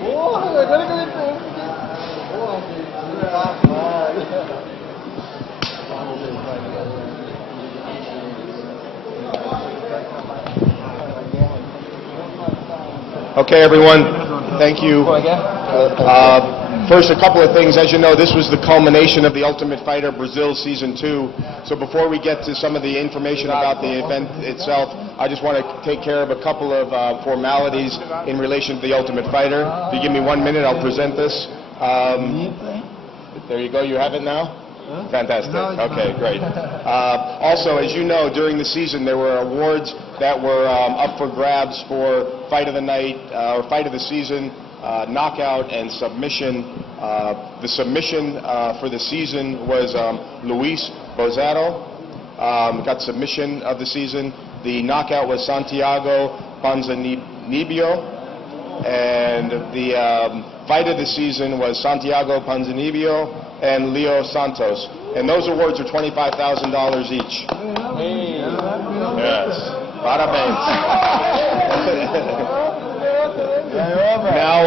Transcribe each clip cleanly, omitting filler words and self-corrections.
Porra, agora que eu entendi. Porra, Okay, everyone. Thank you. First, a couple of things. As you know, this was the culmination of the Ultimate Fighter Brazil Season 2. So before we get to some of the information about the event itself, I just want to take care of a couple of formalities in relation to the Ultimate Fighter. If you give me 1 minute, I'll present this. There you go. You have it now? Fantastic. Okay, great. Also, as you know, during the season, there were awards that were up for grabs for Fight of the Night, or Fight of the Season, Knockout, and Submission. The submission for the season was Luis Bozaro, got submission of the season. The knockout was Santiago Ponzinibbio, and the fight of the season was Santiago Ponzinibbio and Leo Santos. And those awards are $25,000 each. Yes. Parabéns. Now,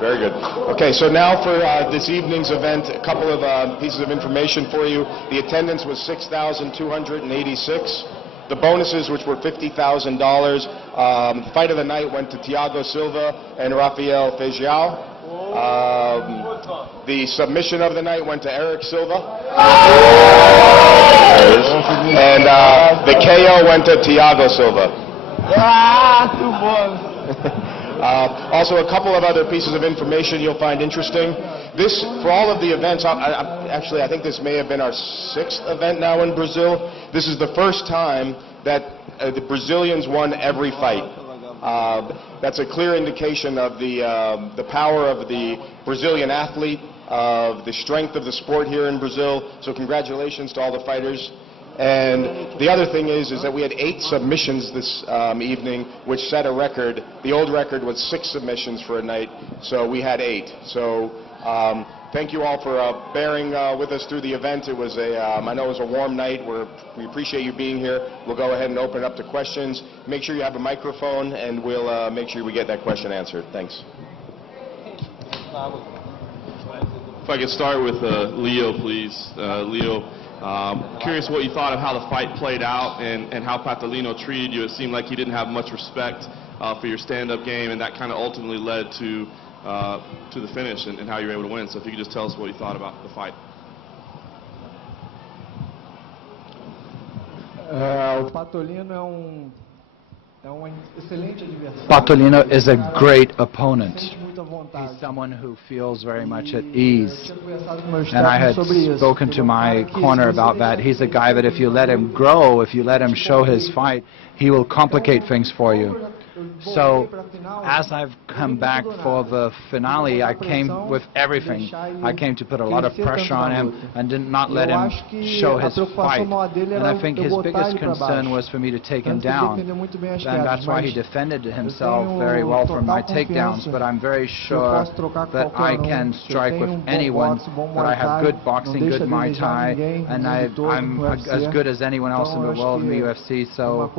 Very good. Okay, so now for this evening's event, a couple of pieces of information for you. The attendance was 6,286. The bonuses, which were $50,000. Fight of the night went to Thiago Silva and Rafael Feijão. The submission of the night went to Eric Silva. And the KO went to Thiago Silva. Also, a couple of other pieces of information you'll find interesting. This, for all of the events, actually I think this may have been our 6th event now in Brazil. This is the first time that the Brazilians won every fight. That's a clear indication of the power of the Brazilian athlete, of the strength of the sport here in Brazil. So congratulations to all the fighters. And the other thing is that we had 8 submissions this evening, which set a record. The old record was 6 submissions for a night, so we had 8. So thank you all for bearing with us through the event. It was I know it was a warm night. We appreciate you being here. We'll go ahead and open it up to questions. Make sure you have a microphone, and we'll make sure we get that question answered. Thanks. If I could start with Leo, please. Leo, curious what you thought of how the fight played out and how Patalino treated you. It seemed like he didn't have much respect for your stand-up game, and that kind of ultimately led to the finish and how you were able to win. So if you could just tell us what you thought about the fight. O Patolino Patolino is a great opponent. He's someone who feels very much at ease. And I had spoken to my corner about that. He's a guy that if you let him grow, if you let him show his fight, he will complicate things for you. So as I've come back for the finale, I came with everything. I came to put a lot of pressure on him and did not let him show his fight. And I think his biggest concern was for me to take him down. And that's why he defended himself very well from my takedowns. But I'm very sure that I can strike with anyone, that I have good boxing, good Muay Thai, and I'm as good as anyone else in the world in the UFC. So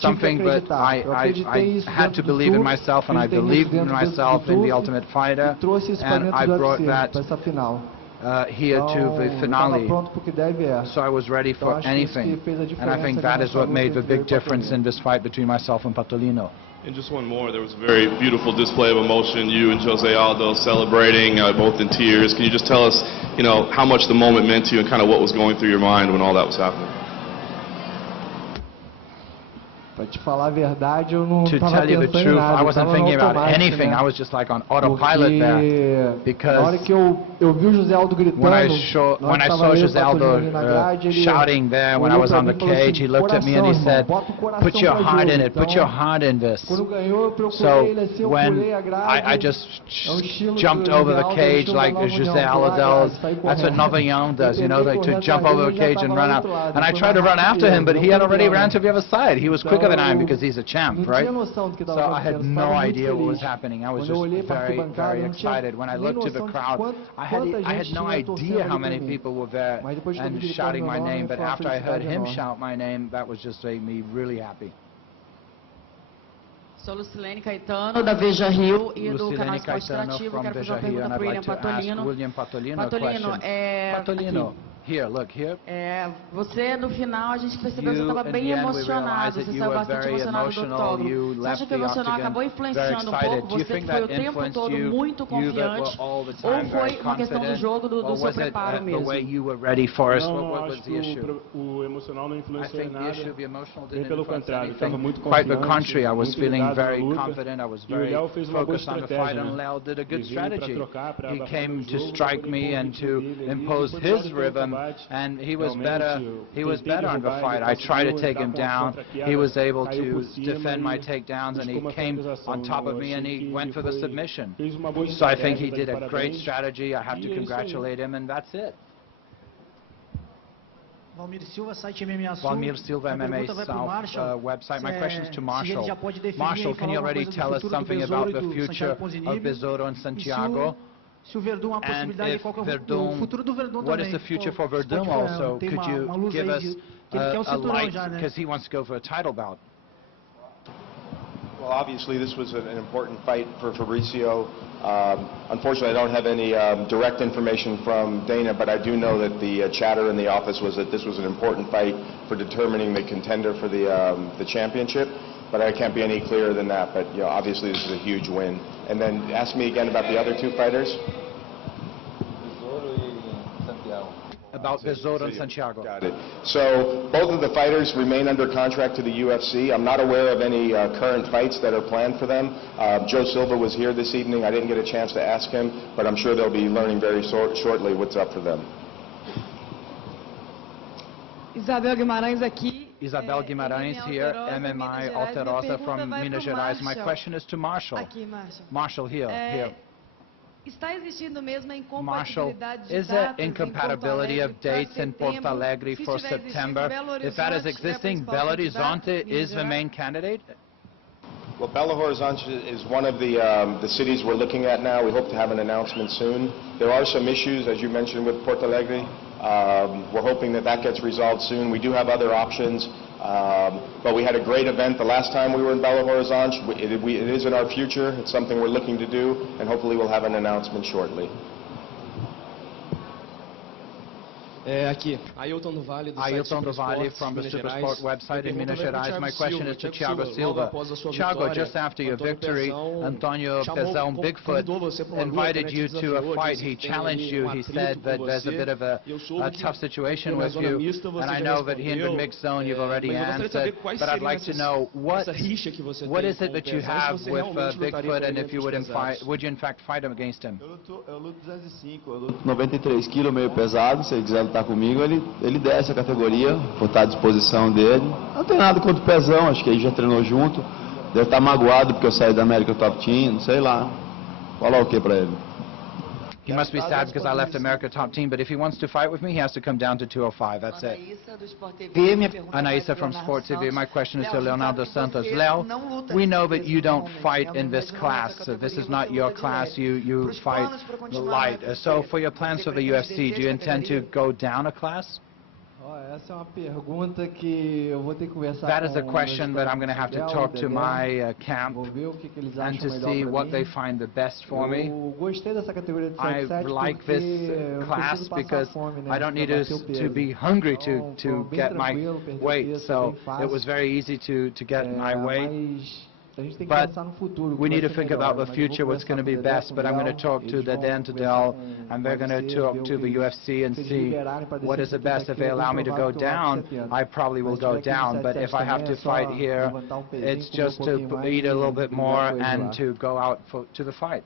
something, but I had to believe in myself, and I believed in myself in the Ultimate Fighter, and I brought that here to the finale. So I was ready for anything, and I think that is what made the big difference in this fight between myself and Patolino. And just one more, there was a very beautiful display of emotion, you and Jose Aldo celebrating, both in tears. Can you just tell us, how much the moment meant to you and kind of what was going through your mind when all that was happening? Pra te falar a verdade, eu não To tava tell you the pensando em truth, nada. I Eu wasn't tava no thinking about automático, anything. né? I was just like on autopilot there. Porque na hora Because que eu vi o José Aldo gritando, when I na hora when que I tava saw eu e o José Aldo Patolino ali na grade, ele shouting there, when I olhou was pra on mim the e falou cage, assim, he looked at me and coração, he irmão, said, bota o coração "Put your pra heart jogo." in it. Put your Então, heart in this." quando ganhou, eu procurei So ele assim, eu when pulei a grade. I just É o estilo jumped do over José the Aldo, é o cage estilo da like Nova José União, pular Aldo a grade, does. sair That's what correndo. Nova Young does, you know, Tentei like to correr jump atrás over dele, the já cage tava and lá run do out. outro lado. And I Foi tried to mais run rápido after que him, eu, but não he had already campeão, ran né? to the other side. He was quicker than I am because he's a champ, Não right? tinha noção do que So estava I had acontecendo. no Estava muito idea what was feliz. happening. I was Quando eu olhei just para a very, arquibancada, very não tinha excited. When I nem looked to the noção de crowd, quanta I had gente no tinha idea torcendo how ali many por mim. people were there Mas depois que eu vi and gritando shouting meu my nome, name. But foi uma after I heard felicidade him enorme. shout my name, that was just made me really happy. Sou Lucilene Caetano, da Veja Rio e do canal Lucilene Esporte Caetano Interativo. from Quero fazer Veja uma Rio, pergunta and para I'd o like William to ask Patolino. William Patolino a Patolino, question. Patolino, here, look, here. você no final a gente percebeu que você You, estava in bem the end, we emocionado, realized você that you saiu were bastante very emocionado do emotional. autódromo. You Você left acha que the o emocional octagon acabou very influenciando um excited. pouco? Do you Você think que foi o that tempo influenced todo you, muito you that were confiante? all the Ou time very foi uma questão do confident? jogo, do Or seu was it preparo the way mesmo? you were ready for us? Não, What acho was que the issue? o emocional não I influenciou em think the nada. issue of the emotional Bem didn't pelo influence contrário, estava anything. muito Quite the confiante, contrary, I was muito feeling ligado na very luta. confident. I was E o very Léo fez uma boa focused on the estratégia, fight, and né? Léo did a good Ele veio pra strategy. trocar, pra He abafar came meu to jogo, strike pra me impor o and ritmo to dele ali. impose Depois, na hora his que deu o rhythm, combate, and he was realmente, better. He was tentei better on the derrubar, ele fight. I tried to conseguiu, take ele him tá com a down. fraqueada, He was able caiu por to cima defend my e takedowns, and buscou he uma came finalização. on top of Eu me, and achei he que went ele for the submission. fez uma boa So I think he estratégia, did tá de a great parabéns. strategy. I have E to é isso aí. congratulate him, and that's it. Valmir Silva, site MMA Sul. Valmir Silva, Minha MMA pergunta vai pro South Marshall. website. My question is to Se ele Marshall. já pode definir Marshall, e can falar you alguma already coisa do tell us futuro do something Besouro about e the do future Santiago of Ponzinibbio? Besouro and Santiago? Se o Verdun, a And possibilidade de if qual que é o Verdun, futuro do Verdun what também. is the future Qual- for se pode Verdun falar, also? tem Could you uma luz give aí us que ele quer o a cinturão light, já, né? because he wants to go for a title bout? Well, obviously, this was an important fight for Fabricio. Unfortunately, I don't have any direct information from Dana, but I do know that the chatter in the office was that this was an important fight for determining the contender for the championship. But I can't be any clearer than that. But you know, obviously, this is a huge win. And then ask me again about the other two fighters. About Besouro and Santiago. Got it. So both of the fighters remain under contract to the UFC. I'm not aware of any current fights that are planned for them. Joe Silva was here this evening. I didn't get a chance to ask him, but I'm sure they'll be learning very shortly what's up for them. Isabel Guimarães aqui. Isabel Guimarães here, MMI Alterosa from Minas Gerais. My question is to Marshall. Aqui, Marshall. Marshall, here. Está existindo mesmo a Marshall, incompatibilidade de is there datas em Porto incompatibility of Alegre para dates in Porto setembro? Alegre Se for estiver existindo, September? Belo If that is Horizonte é a existing, principal Belo candidato, Horizonte Minas is the Gerais. main candidate? Well, Belo Horizonte is one of the cities we're looking at now. We hope to have an announcement soon. There are some issues, as you mentioned, with Porto Alegre. We're hoping that that gets resolved soon. We do have other options, but we had a great event the last time we were in Belo Horizonte. It is in our future. It's something we're looking to do, and hopefully we'll have an announcement shortly. Aqui, Ailton do Vale, do Ailton do Vale Supersport, from the Minas Supersport Gerais. website in Minas Minha pergunta Gerais. vai My pro question is to Thiago Logo Silva. após a sua Thiago, vitória, just after your Antônio victory, Pezão Antonio Pezão, Bigfoot, convidou você para uma luta, invited né, te you to desafiou, a fight. disse He que tem challenged ali you. He atrito said com that there's a você. bit of a Eu soube que tough situation na with zona you, mista você and I já know that he in the respondeu, mixed zone you've already mas eu gostaria de saber answered, quais but I'd seriam like to know essa rixa que você what tem is it com o that you Pezão, have se você with realmente lutaria Bigfoot, com and ele if you entre os pesados. would you in fact fight him against him? Eu luto 205, eu luto 93 quilos, meio pesado. Se ele quiser lutar comigo, ele desce a categoria, vou estar à disposição dele. Não tem nada contra o Pezão, acho que ele já treinou junto. Deve estar magoado porque eu saí da América Top Team, não sei lá. Falar o que pra ele? He must be sad because I left America Top Team, but if he wants to fight with me, he has to come down to 205. That's it. Anaísa from Sport TV. My question is to Leonardo Santos. Leo, we know that you don't fight in this class. So this is not your class. You fight light. So for your plans for the UFC, do you intend to go down a class? Essa é uma pergunta que eu vou ter que conversar That is a com question that I'm going to have to talk to my camp Vou ver o que eles and acham to melhor see pra what mim. they find the best for me. Eu gostei dessa categoria de I 77 like porque this eu class preciso passar because fome, né, I don't pra need bater o to peso. be hungry Então, to foi bem get my tranquilo, perder weight, peso, so bem fácil. it was very easy to get my weight. Mas But we need to think about the future, what's going to be best. But I'm going to talk to Dedé to Del, and they're going to talk to the UFC and see what is the best. If they allow me to go down, I probably will go down. But if I have to fight here, it's just to eat a little bit more and to go out to the fight.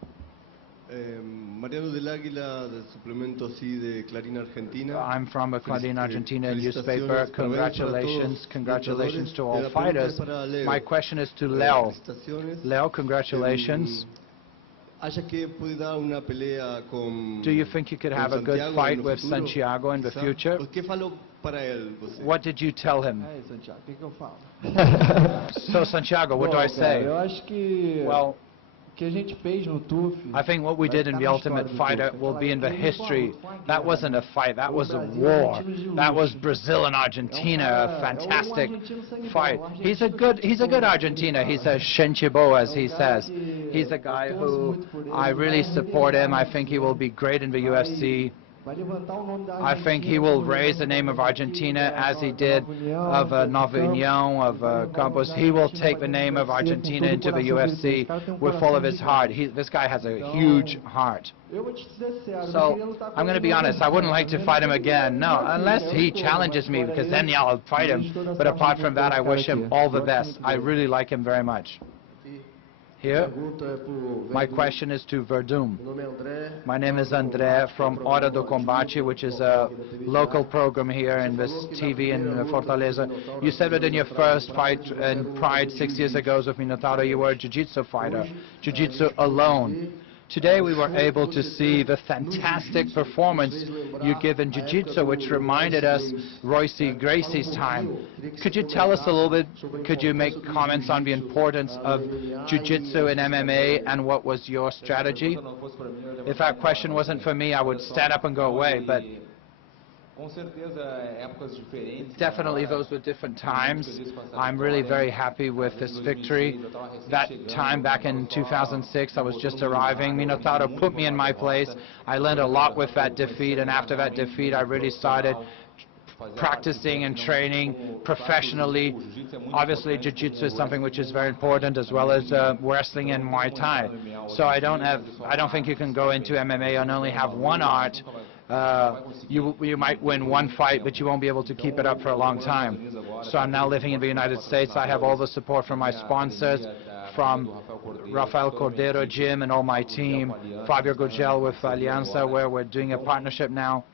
Mariano del Águila, del suplemento sí de Clarín Argentina. I'm from a Clarín Argentina newspaper. Congratulations to all fighters. My question is to Leo. Leo, congratulations. Do you think you could have a good fight with Santiago in the future? What did you tell him? So Santiago, what do I say? Well, I think what we did in The Ultimate Fighter will be in the history. That wasn't a fight, that was a war. That was Brazil and Argentina, a fantastic fight. He's a good Argentina. He's a Shenchibo, as he says. He's a guy who I really support him. I think he will be great in the UFC. I think he will raise the name of Argentina as he did of Nova União, of Campos. He will take the name of Argentina into the UFC with all of his heart. This guy has a huge heart. So I'm going to be honest, I wouldn't like to fight him again. No, unless he challenges me, because then yeah, I'll fight him. But apart from that, I wish him all the best. I really like him very much. Here, my question is to Verdun. My name is André from Hora do Combate, which is a local program here in this TV in Fortaleza. You said that in your first fight in Pride 6 years ago with Minotauro, you were a jiu-jitsu fighter, jiu-jitsu alone. Today we were able to see the fantastic performance you give in jiu-jitsu, which reminded us Royce Gracie's time. Could you tell us a little bit, could you make comments on the importance of jiu-jitsu in MMA and what was your strategy? If that question wasn't for me, I would stand up and go away, but definitely those were different times. I'm really very happy with this victory. That time back in 2006, I was just arriving. Minotauro put me in my place. I learned a lot with that defeat, and after that defeat I really started practicing and training professionally. Obviously jiu-jitsu is something which is very important, as well as wrestling and Muay Thai. So I don't think you can go into MMA and only have one art. You might win one fight, but you won't be able to keep it up for a long time. So I'm now living in the United States. I have all the support from my sponsors, from Rafael Cordeiro Gym and all my team, Fabio Gugel with Alianza, where we're doing a partnership now.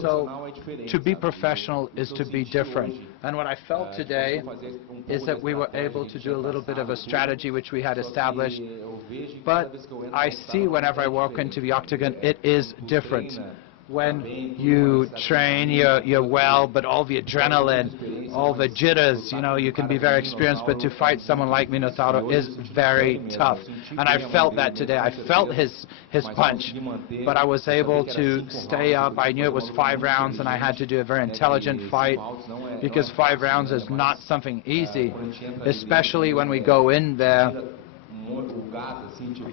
So to be professional is to be different. And what I felt today is that we were able to do a little bit of a strategy which we had established. But I see whenever I walk into the octagon, it is different. When you train, you're well, but all the adrenaline, all the jitters, you know, you can be very experienced, but to fight someone like Minotauro is very tough. And I felt that today. I felt his punch, but I was able to stay up. I knew it was 5 rounds, and I had to do a very intelligent fight, because 5 rounds is not something easy, especially when we go in there.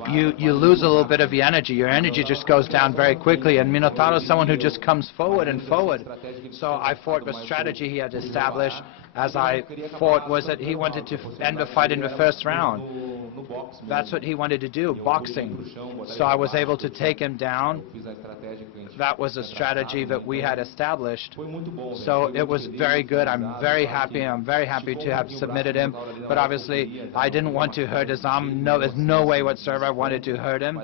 You lose a little bit of the energy. Your energy just goes down very quickly, and Minotauro is someone who just comes forward and forward. So I fought the strategy he had established. As I fought, was that he wanted to end the fight in the first round. That's what he wanted to do, boxing. So I was able to take him down. That was a strategy that we had established. So it was very good. I'm very happy. I'm very happy to have submitted him. But obviously, I didn't want to hurt his arm. No, there's no way whatsoever I wanted to hurt him.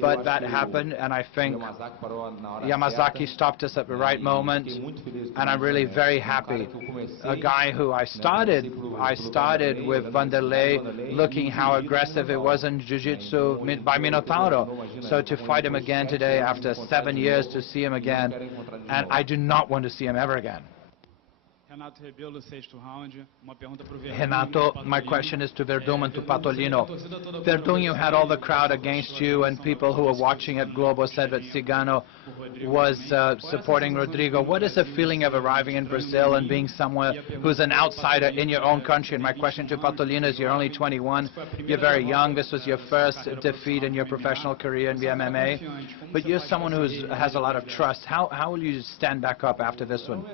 But that happened, and I think Yamazaki stopped us at the right moment. And I'm really very happy. A guy who I started with Vanderlei, looking how aggressive it was in jiu-jitsu by Minotauro. So to fight him again today after 7 years, to see him again, and I do not want to see him ever again. Renato, my question is to Verdun and to Patolino. Verdun, you had all the crowd against you, and people who were watching at Globo said that Cigano was supporting Rodrigo. What is the feeling of arriving in Brazil and being someone who's an outsider in your own country? And my question to Patolino is, you're only 21, you're very young, this was your first defeat in your professional career in the MMA, but you're someone who has a lot of trust. How will you stand back up after this one?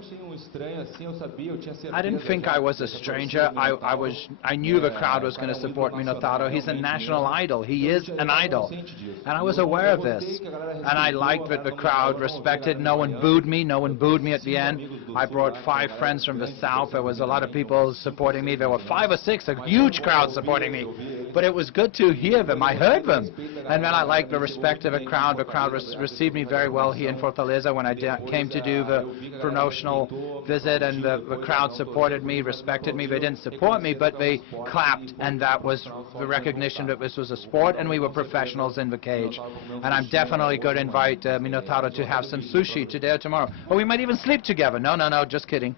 I didn't think I was a stranger. I knew the crowd was going to support Minotauro. He's a national idol. He is an idol. And I was aware of this. And I liked that the crowd respected. No one booed me. No one booed me at the end. I brought 5 friends from the south. There was a lot of people supporting me. There were 5 or 6, a huge crowd supporting me. But it was good to hear them. I heard them. And then I liked the respect of the crowd. The crowd received me very well here in Fortaleza when I came to do the promotional visit, and the crowd supported me, respected me. They didn't support me, but they clapped, and that was the recognition that this was a sport and we were professionals in the cage. And I'm definitely going to invite Minotauro to have some sushi today or tomorrow. Or we might even sleep together. No, just kidding.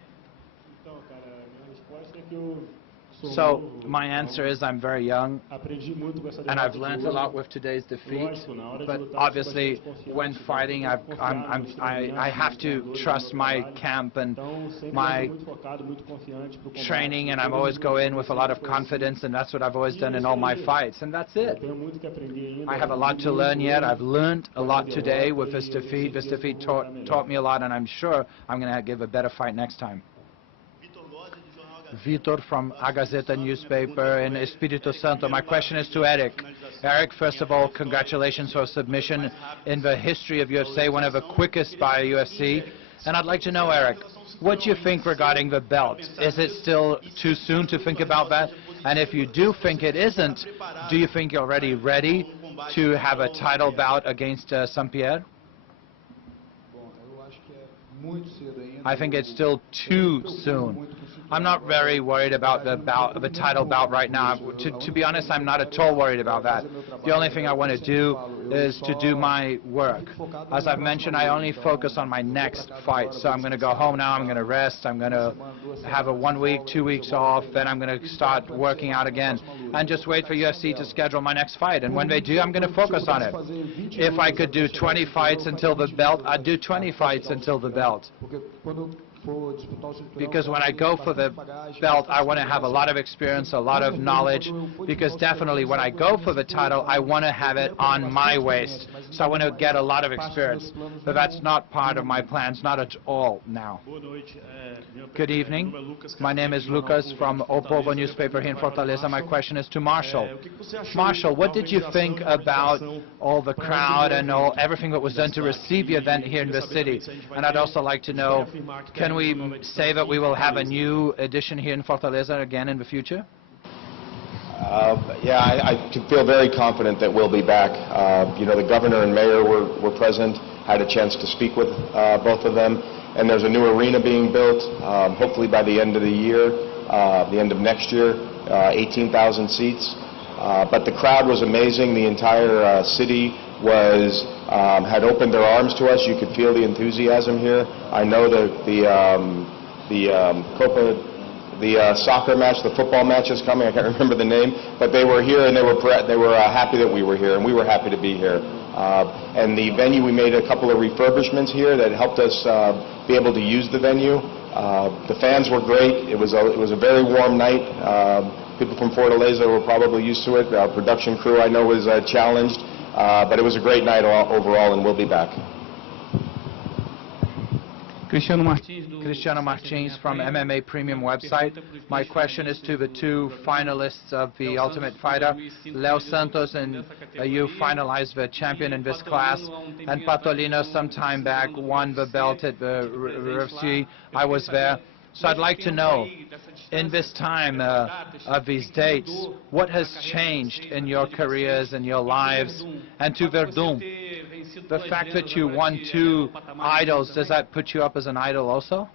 So my answer is I'm very young, and I've learned a lot with today's defeat. But obviously, when fighting, I have to trust my camp and my training, and I always go in with a lot of confidence, and that's what I've always done in all my fights, and that's it. I have a lot to learn yet. I've learned a lot today with this defeat. This defeat taught me a lot, and I'm sure I'm going to give a better fight next time. Vitor from A Gazeta newspaper in Espírito Santo. My question is to Eric. Eric, first of all, congratulations for a submission in the history of UFC, one of the quickest by UFC. And I'd like to know, Eric, what do you think regarding the belt? Is it still too soon to think about that? And if you do think it isn't, do you think you're already ready to have a title bout against Saint-Pierre? I think it's still too soon. I'm not very worried about the title bout right now. To be honest, I'm not at all worried about that. The only thing I want to do is to do my work. As I've mentioned, I only focus on my next fight. So I'm going to go home now, I'm going to rest, I'm going to have a 1 week, 2 weeks off, then I'm going to start working out again and just wait for UFC to schedule my next fight. And when they do, I'm going to focus on it. If I could do 20 fights until the belt, I'd do 20 fights until the belt. Because when I go for the belt, I want to have a lot of experience, a lot of knowledge, because definitely when I go for the title, I want to have it on my waist. So I want to get a lot of experience. But that's not part of my plans, not at all now. Good evening. My name is Lucas from O Povo newspaper here in Fortaleza. My question is to Marshall. Marshall, what did you think about all the crowd and everything that was done to receive the event here in the city? And I'd also like to know, can we say that we will have a new edition here in Fortaleza again in the future? Yeah, I can feel very confident that we'll be back. You know, the governor and mayor were present, had a chance to speak with both of them, and there's a new arena being built, hopefully by the end of the year, the end of next year, 18,000 seats. But the crowd was amazing. The entire city had opened their arms to us. You could feel the enthusiasm here. I know that the soccer match, the football match is coming. I can't remember the name, but they were here and they were happy that we were here, and we were happy to be here. And the venue, we made a couple of refurbishments here that helped us be able to use the venue. The fans were great. It was a very warm night. People from Fortaleza were probably used to it. Our production crew, I know, was challenged. But it was a great night overall, and we'll be back. Cristiano Martins from MMA Premium website. My question is to the 2 finalists of the Ultimate Fighter. Leo Santos, and you finalized the champion in this class, and Patolino some time back won the belt at the UFC. I was there. So I'd like to know, in this time of these dates, what has changed in your careers and your lives? And to Verdun, the fact that you won 2 idols, does that put you up as an idol also?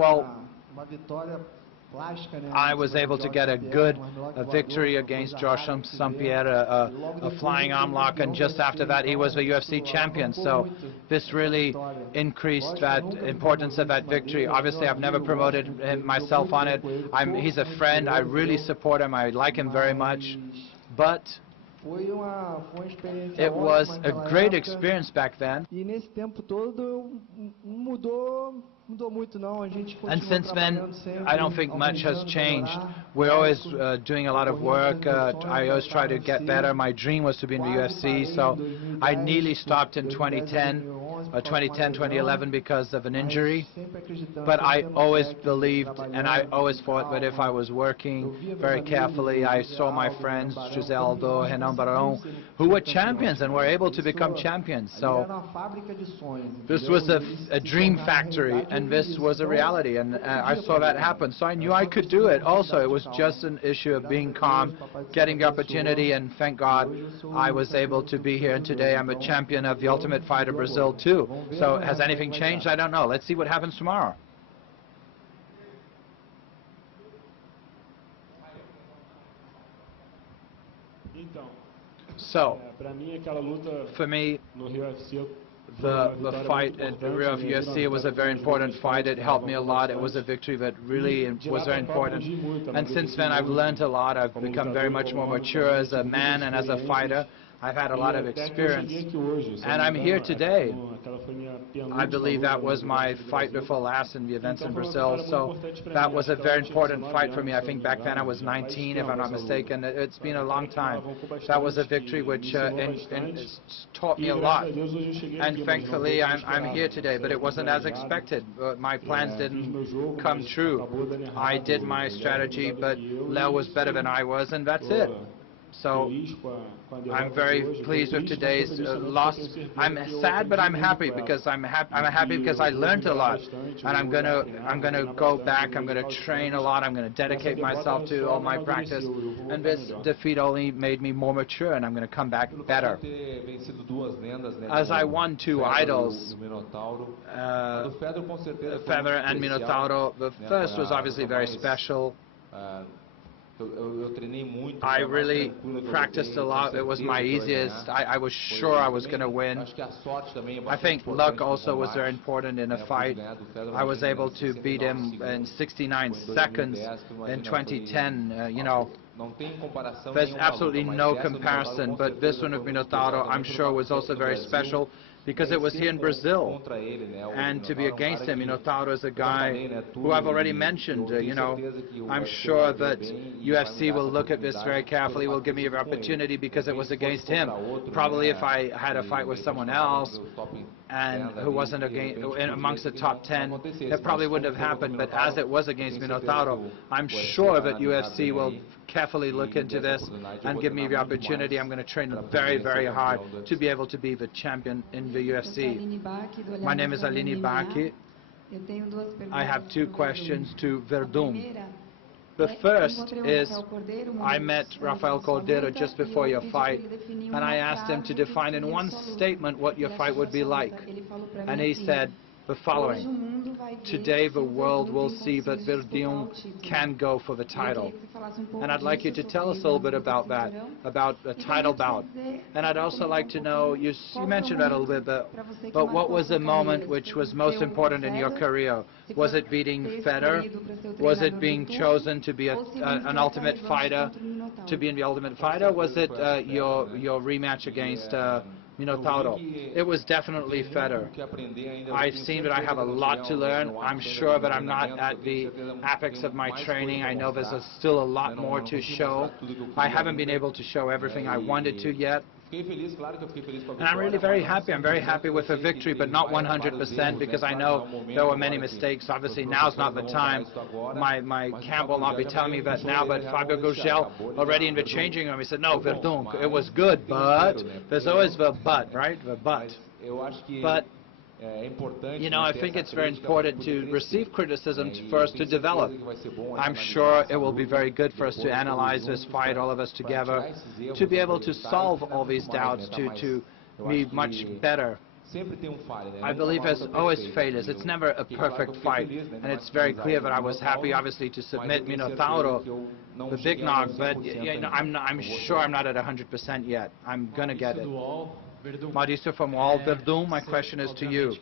Well, I was able to get a good victory against Josh St. Pierre, a flying arm lock, and just after that he was the UFC champion. So this really increased that importance of that victory. Obviously, I've never promoted myself on it. He's a friend. I really support him. I like him very much. But it was a great experience back then. And since then, I don't think much has changed. We're always doing a lot of work. I always try to get better. My dream was to be in the UFC, so I nearly stopped in 2011 because of an injury. But I always believed and I always thought that if I was working very carefully, I saw my friends, José Aldo, Renan Barão, who were champions and were able to become champions. So this was a dream factory, and this was a reality, and I saw that happen. So I knew I could do it. Also, it was just an issue of being calm, getting the opportunity, and thank God I was able to be here. And today I'm a champion of the Ultimate Fighter Brazil too. So has anything changed? I don't know. Let's see what happens tomorrow. So, for me, the fight at the Rio of UFC was a very important fight. It helped me a lot. It was a victory that really was very important. And since then, I've learned a lot. I've become very much more mature as a man and as a fighter. I've had a lot of experience, and I'm here today. I believe that was my fight before last in the events in Brazil, so that was a very important fight for me. I think back then I was 19, if I'm not mistaken. It's been a long time. That was a victory which taught me a lot, and thankfully I'm here today, but it wasn't as expected. My plans didn't come true. I did my strategy, but Leo was better than I was, and that's it. So I'm very pleased with today's loss. I'm sad, but I'm happy because I'm happy because I learned a lot, and I'm gonna go back. I'm gonna train a lot. I'm gonna dedicate myself to all my practice. And this defeat only made me more mature, and I'm gonna come back better. As I won two idols, Fedor and Minotauro. The first was obviously very special. I really practiced a lot. It was my easiest. I was sure I was going to win. I think luck also was very important in a fight. I was able to beat him in 69 seconds in 2010. You know, there's absolutely no comparison, but this one of Minotauro I'm sure was also very special because it was here in Brazil, and to be against him. Minotauro is a guy who I've already mentioned. You know, I'm sure that UFC will look at this very carefully, will give me an opportunity because it was against him. Probably if I had a fight with someone else and who wasn't amongst the top 10, it probably wouldn't have happened, but as it was against Minotauro, I'm sure that UFC will carefully look into this and give me the opportunity. I'm going to train very, very hard to be able to be the champion in the UFC. My name is Aline Baki. I have two questions to Verdun. The first is, I met Rafael Cordeiro just before your fight, and I asked him to define in one statement what your fight would be like. And he said the following: today the world will see that Verdun can go for the title. And I'd like you to tell us a little bit about that, about the title bout. And I'd also like to know, you mentioned that a little bit, but what was the moment which was most important in your career? Was it beating Fedor? Was it being chosen to be an Ultimate Fighter, to be in the Ultimate Fighter? Was it your rematch against Minotauro? It was definitely Fedor. I've seen that I have a lot to learn. I'm sure that I'm not at the apex of my training. I know there's still a lot more to show. I haven't been able to show everything I wanted to yet. And I'm really very happy. I'm very happy with the victory, but not 100%, because I know there were many mistakes. Obviously, now's not the time. My camp will not be telling me that now, but Fabio Gurgel, already in the changing room, he said, no, Verdun, it was good, but there's always the but, right? The but. But you know, I think it's very important to receive criticism first to develop. I'm sure it will be very good for us to analyze this fight, all of us together, to be able to solve all these doubts, to be much better. I believe there's always failures. It's never a perfect fight, and it's very clear that I was happy, obviously, to submit Minotauro, the big knock, but you know, I'm sure I'm not at 100% yet. I'm going to get it. Mauricio from Wall, Verdun, my question is to you.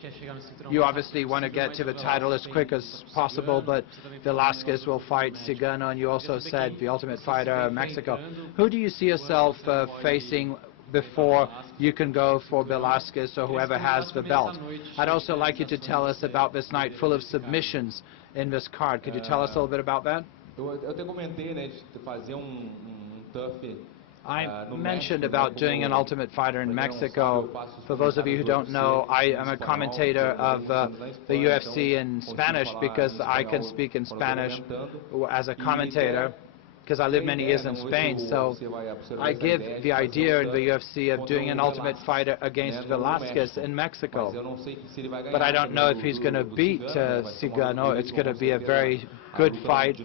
You obviously want to get to the title as quick as possible, but Velasquez will fight Cigano, and you also said the Ultimate Fighter, Mexico. Who do you see yourself facing before you can go for Velasquez or whoever has the belt. I'd also like you to tell us about this night full of submissions in this card. Could you tell us a little bit about that? Eu até comentei, né, de fazer TUF. I mentioned about doing an Ultimate Fighter in Mexico. For those of you who don't know, I am a commentator of the UFC in Spanish because I can speak in Spanish as a commentator, because I lived many years in Spain. So I give the idea in the UFC of doing an Ultimate Fighter against Velasquez in Mexico. But I don't know if he's going to beat Cigano. It's going to be a very good fight,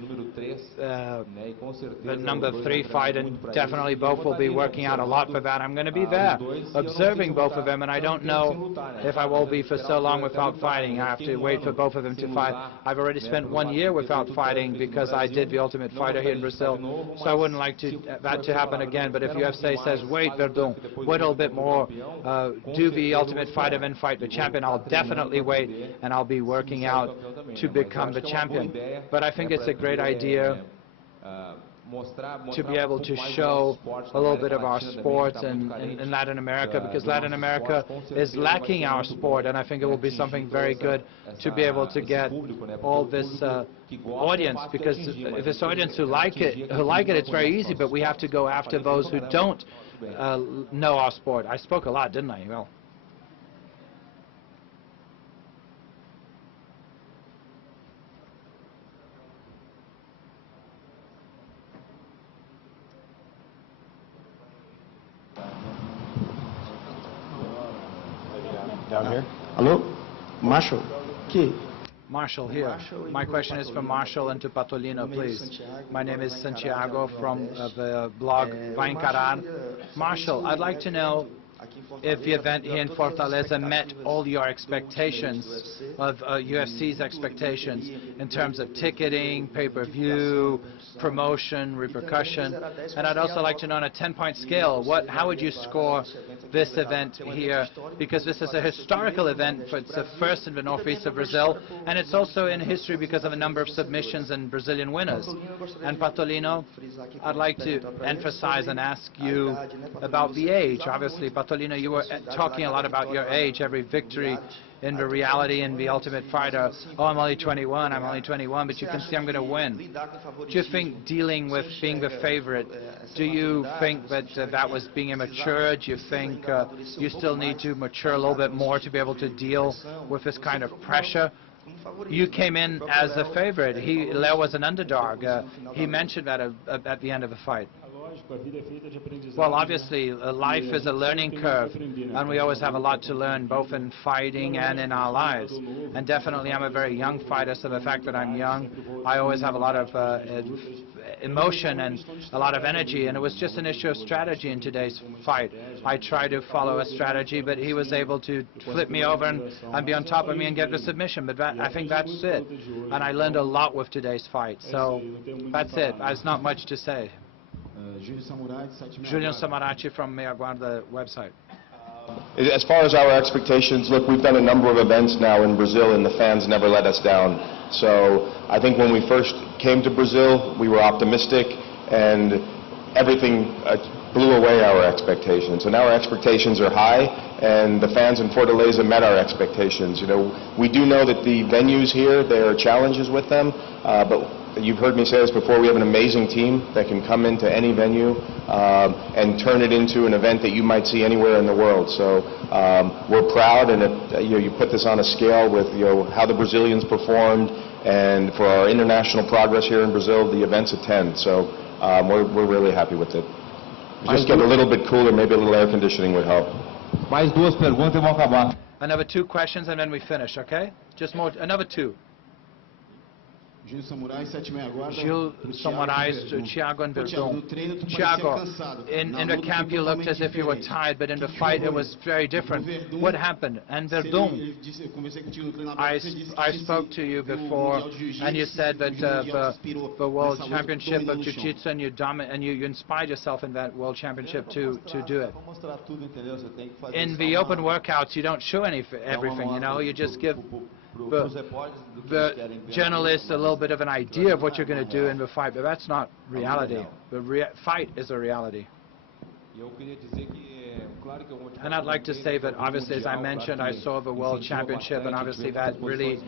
the number 3 fight, and definitely both will be working out a lot for that. I'm going to be there observing both of them, and I don't know if I will be for so long without fighting. I have to wait for both of them to fight. I've already spent 1 year without fighting because I did the Ultimate Fighter here in Brazil, so I wouldn't like that to happen again. But if UFC says, wait, Verdun, wait a little bit more, do the Ultimate Fighter, then fight the champion, I'll definitely wait, and I'll be working out to become the champion. But I think it's a great idea to be able to show a little bit of our sports in Latin America, because Latin America is lacking our sport, and I think it will be something very good to be able to get all this audience, because this audience who like it, it's very easy, but we have to go after those who don't know our sport. I spoke a lot, didn't I? Well. Down here. Alô? Marshall? Marshall here. My question is for Marshall and to Patolino, please. My name is Santiago from the blog Vai Encarar. Marshall, I'd like to know if the event here in Fortaleza met all your expectations of UFC's expectations in terms of ticketing, pay-per-view, promotion, repercussion. And I'd also like to know on a 10-point scale, how would you score this event here? Because this is a historical event. It's the first in the northeast of Brazil, and it's also in history because of a number of submissions and Brazilian winners. And Patolino, I'd like to emphasize and ask you about the age. Obviously, Patolino, you were talking a lot about your age, every victory in the reality in the Ultimate Fighter. Oh, I'm only 21, but you can see I'm going to win. Do you think dealing with being the favorite, do you think that that was being immature? Do you think you still need to mature a little bit more to be able to deal with this kind of pressure? You came in as a favorite. Leo was an underdog. He mentioned that at the end of the fight. Well, obviously, life is a learning curve, and we always have a lot to learn, both in fighting and in our lives. And definitely, I'm a very young fighter, so the fact that I'm young, I always have a lot of emotion and a lot of energy, and it was just an issue of strategy in today's fight. I tried to follow a strategy, but he was able to flip me over and be on top of me and get the submission. But I think that's it, and I learned a lot with today's fight. So that's it. There's not much to say. Julian Samarachi from Meia Guarda website. As far as our expectations, look, we've done a number of events now in Brazil, and the fans never let us down. So I think when we first came to Brazil, we were optimistic, and everything blew away our expectations. And now our expectations are high, and the fans in Fortaleza met our expectations. You know, we do know that the venues here, there are challenges with them, but you've heard me say this before, we have an amazing team that can come into any venue and turn it into an event that you might see anywhere in the world. So we're proud, and you put this on a scale with how the Brazilians performed, and for our international progress here in Brazil, the event's a 10. So we're really happy with it. Just get a little bit cooler, maybe a little air conditioning would help. Mais duas perguntas e vamos acabar. Another 2 questions and then we finish, okay? Just more, another 2. Gil Samurai, 7 Guarda. Gil Samurai, Thiago and Verdun. Thiago, in the camp you looked as if you were tired, but in the fight it was very different. What happened? And Verdun, I spoke to you before, and you said that the World Championship of Jiu-Jitsu, and you inspired yourself in that World Championship to do it. In the open workouts, you don't show everything, you know, you just give the journalists a little bit of an idea of what you're going to do in the fight, but that's not reality. The fight is a reality. Eu queria dizer que And I'd like to say that obviously, as I mentioned, I saw the World Championship, and obviously that really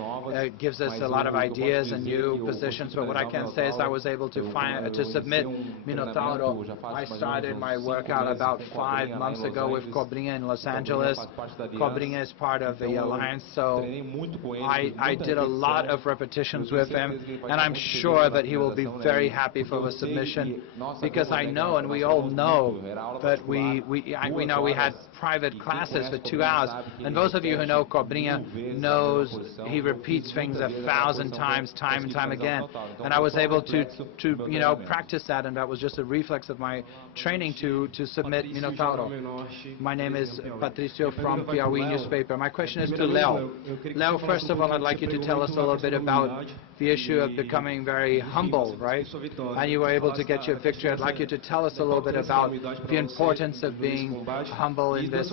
gives us a lot of ideas and new positions. But what I can say is I was able to submit Minotauro. I started my workout about 5 months ago with Cobrinha in Los Angeles. Cobrinha is part of the alliance, so I did a lot of repetitions with him, and I'm sure that he will be very happy for the submission, because I know, and we all know, that we know we had private classes for 2 hours, and those of you who know Cobrinha knows he repeats things 1,000 times, time and time again, and I was able to practice that, and that was just a reflex of my training to submit Minotauro. My name is Patricio from Piauí newspaper. My question is to Leo. Leo, first of all, I'd like you to tell us a little bit about the issue of becoming very humble, right? And you were able to get your victory. I'd like you to tell us a little bit about the importance of being humble in this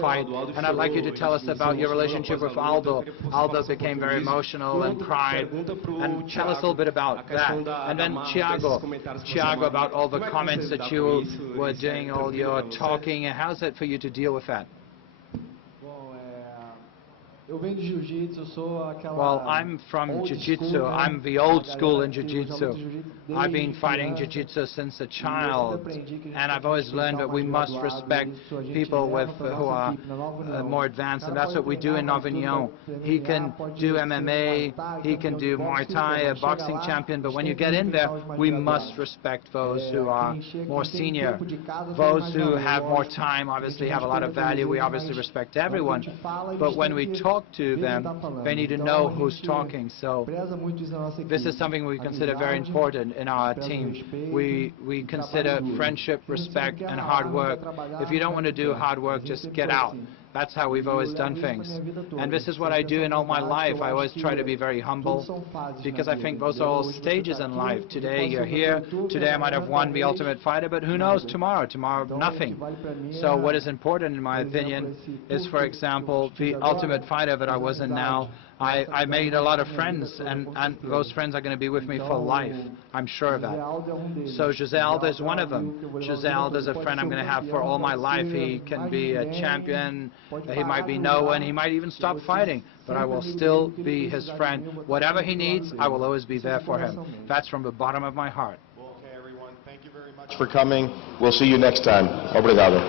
fight. And I'd like you to tell us about your relationship with Aldo. Aldo became very emotional and cried. And tell us a little bit about that. And then Thiago, about all the comments that you were doing, all your talking. How's it for you to deal with that? Well, I'm from Jiu-Jitsu. I'm the old school in Jiu-Jitsu. I've been fighting Jiu-Jitsu since a child, and I've always learned that we must respect people who are more advanced, and that's what we do in Avignon. He can do MMA, he can do Muay Thai, a boxing champion, but when you get in there, we must respect those who are more senior. Those who have more time obviously have a lot of value. We obviously respect everyone, but when we talk to them, they need to know who's talking. So this is something we consider very important in our team. We consider friendship, respect, and hard work. If you don't want to do hard work, just get out. That's how we've always done things. And this is what I do in all my life. I always try to be very humble, because I think those are all stages in life. Today you're here. Today I might have won the Ultimate Fighter, but who knows tomorrow? Tomorrow, nothing. So what is important, in my opinion, is, for example, the Ultimate Fighter that I was in now. I made a lot of friends, and those friends are going to be with me for life. I'm sure of that. So José Aldo is one of them. José Aldo is a friend I'm going to have for all my life. He can be a champion. He might be no one. He might even stop fighting. But I will still be his friend. Whatever he needs, I will always be there for him. That's from the bottom of my heart. Okay, everyone. Thank you very much for coming. We'll see you next time. Obrigado.